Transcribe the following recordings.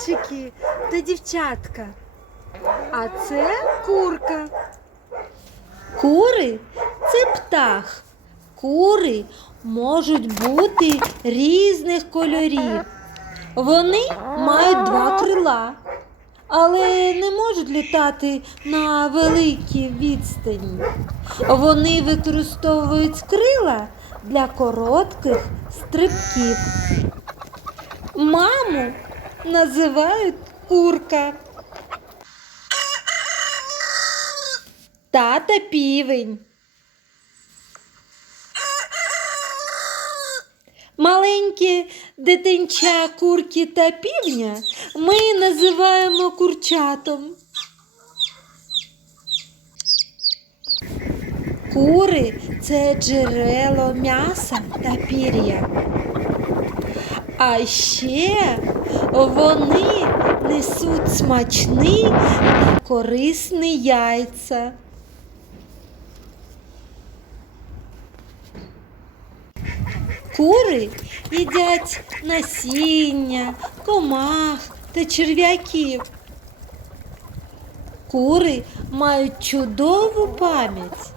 хлопчики та дівчатка. А це курка. Кури це птах. Кури можуть бути різних кольорів. Вони мають два крила, але не можуть літати на великій відстані. Вони використовують крила для коротких стрибків. Маму називають курка. Тата півень. Маленькі дитинча курки та півня ми називаємо курчатом. Кури це джерело м'яса та пір'я. А ще вони несуть смачні та корисні яйця. Кури їдять насіння, комах та черв'яків. Кури мають чудову пам'ять,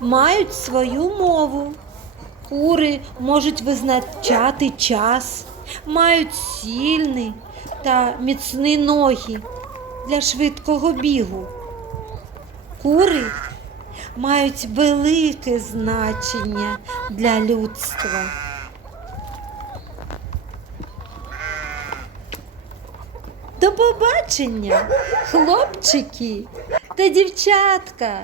мають свою мову. Кури можуть визначати час, мають сильні та міцні ноги для швидкого бігу. Кури мають велике значення для людства. До побачення, хлопчики та дівчатка!